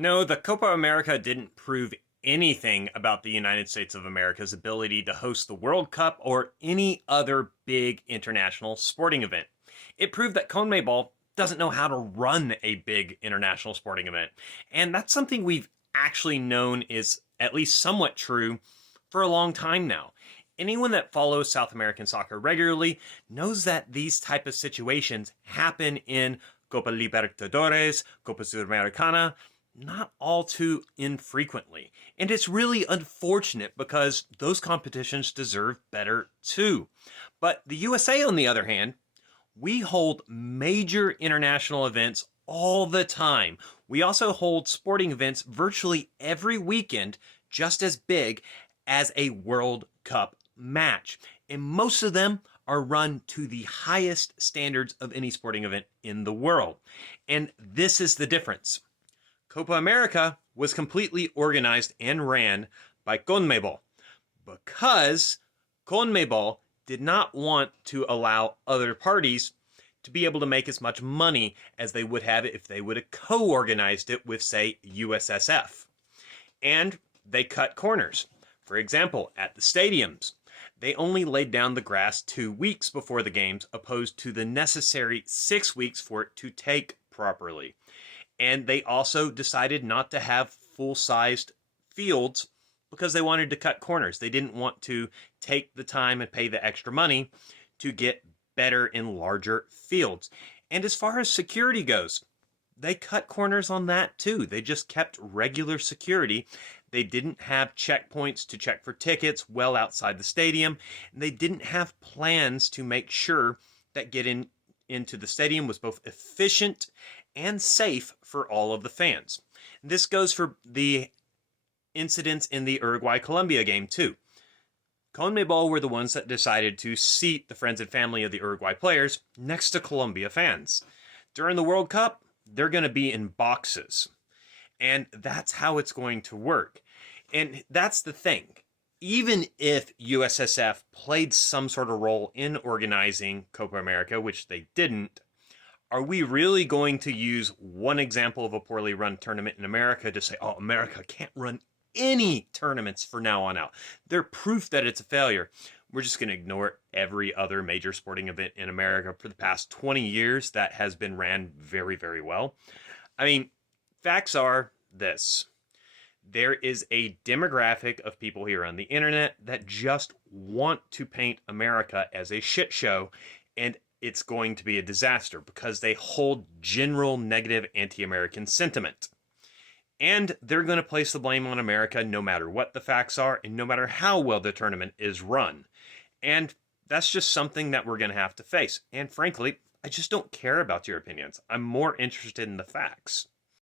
No, the Copa America didn't prove anything about the United States of America's ability to host the World Cup or any other big international sporting event. It proved that CONMEBOL doesn't know how to run a big international sporting event. And that's something we've actually known is at least somewhat true for a long time now. Anyone that follows South American soccer regularly knows that these type of situations happen in Copa Libertadores, Copa Sudamericana, not all too infrequently. And it's really unfortunate because those competitions deserve better too. But the USA, on the other hand, we hold major international events all the time. We also hold sporting events virtually every weekend, just as big as a World Cup match. And most of them are run to the highest standards of any sporting event in the world. And this is the difference. Copa America was completely organized and ran by CONMEBOL because CONMEBOL did not want to allow other parties to be able to make as much money as they would have if they would have co-organized it with, say, USSF. And they cut corners. For example, at the stadiums, they only laid down the grass 2 weeks before the games, opposed to the necessary 6 weeks for it to take properly. And they also decided not to have full-sized fields because they wanted to cut corners. They didn't want to take the time and pay the extra money to get better and larger fields. And as far as security goes, they cut corners on that too. They just kept regular security. They didn't have checkpoints to check for tickets well outside the stadium. And they didn't have plans to make sure that getting into the stadium was both efficient and safe for all of the fans. This goes for the incidents in the Uruguay-Colombia game too. CONMEBOL were the ones that decided to seat the friends and family of the Uruguay players next to Colombia fans. During the World Cup, they're going to be in boxes. And that's how it's going to work. And that's the thing. Even if USSF played some sort of role in organizing Copa America, which they didn't, are we really going to use one example of a poorly run tournament in America to say, oh, America can't run any tournaments for now on out? They're proof that it's a failure. We're just going to ignore every other major sporting event in America for the past 20 years that has been ran very, very well. I mean, facts are this. There is a demographic of people here on the internet that just want to paint America as a shit show, and it's going to be a disaster because they hold general negative anti-American sentiment. And they're going to place the blame on America no matter what the facts are and no matter how well the tournament is run. And that's just something that we're going to have to face. And frankly, I just don't care about your opinions. I'm more interested in the facts.